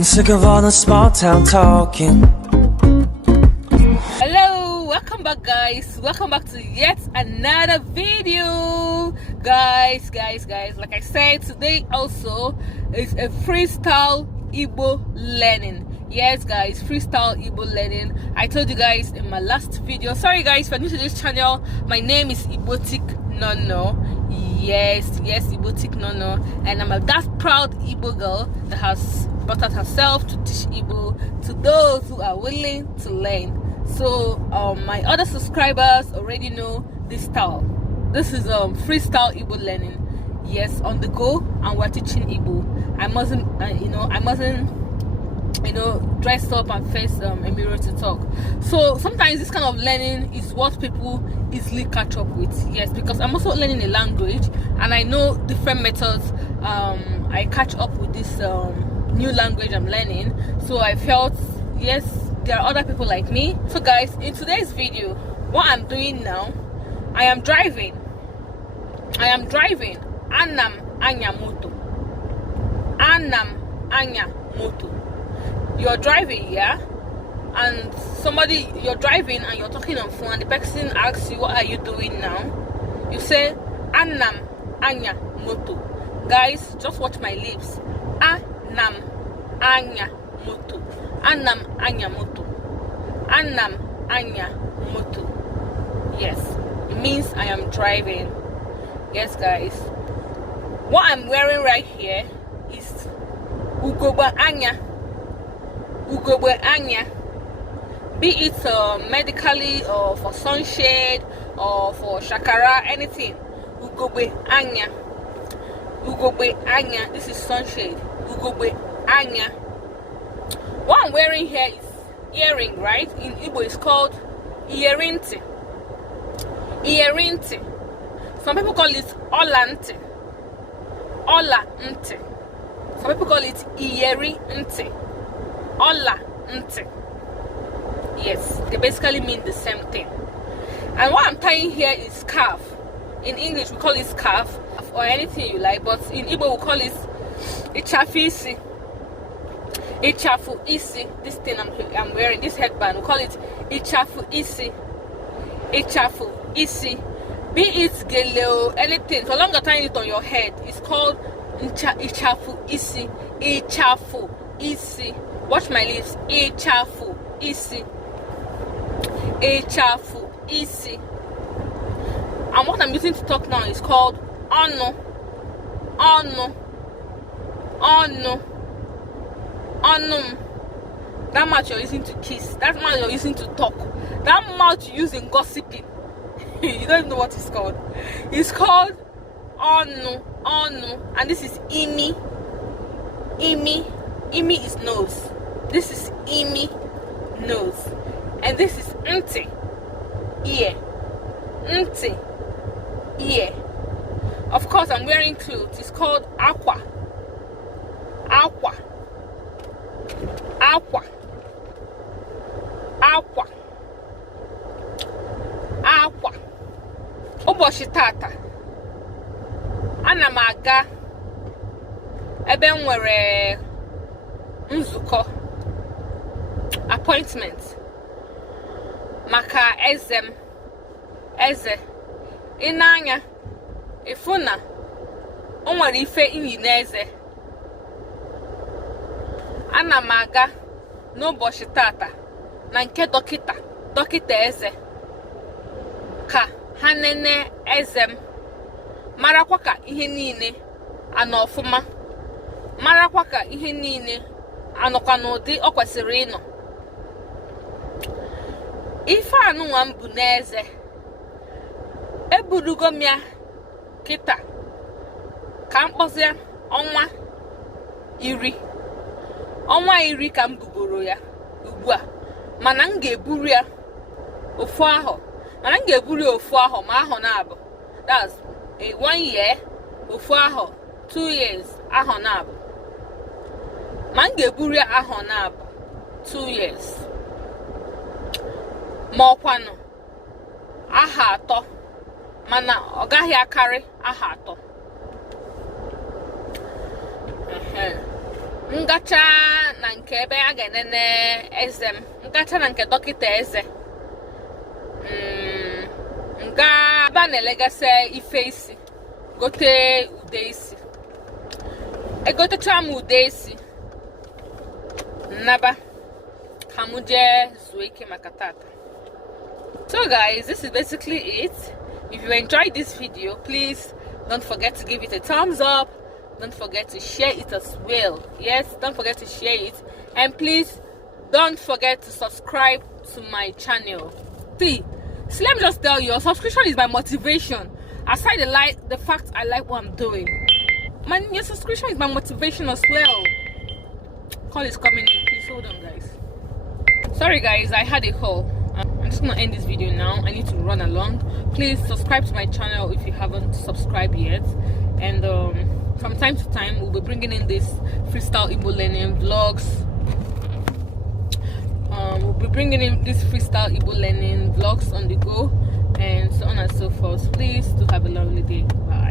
and sick of all the small town talking. Hello, welcome back guys, welcome back to yet another video. Guys, like I said, today also is a freestyle Igbo learning. Yes guys, freestyle Igbo learning. I told you guys in my last video. Sorry guys if you're new to this channel, my name is igboticnono. Yes, igboticnono, and I'm that proud Igbo girl that has brought out herself to teach Igbo to those who are willing to learn. So my other subscribers already know this style. This is freestyle Igbo learning. Yes, on the go, and we're teaching Igbo. I mustn't dress up and face a mirror to talk. So sometimes this kind of learning is what people easily catch up with. Yes, because I'm also learning a language and I know different methods I catch up with this new language I'm learning. So I felt, yes, there are other people like me. So guys, in today's video, what I'm doing now, I am driving. Anam anya moto. You're driving, yeah, and you're driving and you're talking on phone and the person asks you, what are you doing now? You say anam anya moto. Guys, just watch my lips. Anam anya moto. Anam anya moto. Anam anya moto. Yes, it means I am driving. Yes guys, what I'm wearing right here is ugoba anya. Be it medically or for sunshade or for shakara, anything. Ugobe anya. This is sunshade. Ugobe anya. What I'm wearing here is earring, right? In Igbo it's called earringti. Some people call it olante. Some people call it earringti. Ola nti. Yes, they basically mean the same thing. And what I'm tying here is scarf. In English we call it scarf or anything you like, but in Igbo we call it ichafu isi. This thing I'm wearing, this headband, we call it ichafu isi. Be it geleo, anything, so long as tying it on your head, it's called ichafu isi. Watch my lips. Echafu isi. And what I'm using to talk now is called ono. That mouth you're using to kiss. That mouth you're using to talk. That mouth you use in gossiping. You don't even know what it's called. It's called ono. And this is imi. Imi is nose. This is imi, nose, and this is nti, ear. Of course, I'm wearing clothes. It's called aqua. Oboshitata. Anamaga. Ebe nwere nzuko. Appointment maka eze inanya ifuna o nwere ife inyi n'eze. Ana m aga n'ụbọchị tata na nke dọkịta eze ka ha nene eze m, marakwa ka ihe niile anọ ọfụma, marakwa ka ihe niile anọkwa n'ụdị ọ kwesịrị ịnọ. Ife anụnwa m bụ n'eze, eburugo m ya kịta ka m kpọzie ọnwa iri ka m bugoro ya ugbu a, mana m ga-eburu ya ofu ahụ ma ahụ na-abụ. That's 1 year, ofu ahụ 2 years, ahụ na-abụ. Ma m ga-eburu ya ahụ na-abụ 2 years. Ma ọkwanụ aha atọ, mana ọ gaghị akarị aha atọ. ngacha na nke ebe a ga-enene eze m, ngacha na nke dọkịta eze, nga ebe a na-elegasị ife isi, gote ude isi, egotecha m ude isi naba ka m jee zuo ike maka tata. So guys, this is basically it. If you enjoyed this video, please don't forget to give it a thumbs up. Don't forget to share it as well. Yes, don't forget to share it. And please don't forget to subscribe to my channel. See, so let me just tell you, subscription is my motivation. Aside the fact I like what I'm doing, your subscription is my motivation as well. Call is coming in. Please hold on, guys. Sorry guys, I had a call. I'm just gonna end this video now. I need to run along. Please subscribe to my channel if you haven't subscribed yet. And from time to time we'll be bringing in this freestyle Igbo learning vlogs. We'll be bringing in this freestyle Igbo learning vlogs on the go and so on and so forth. Please do have a lovely day. Bye.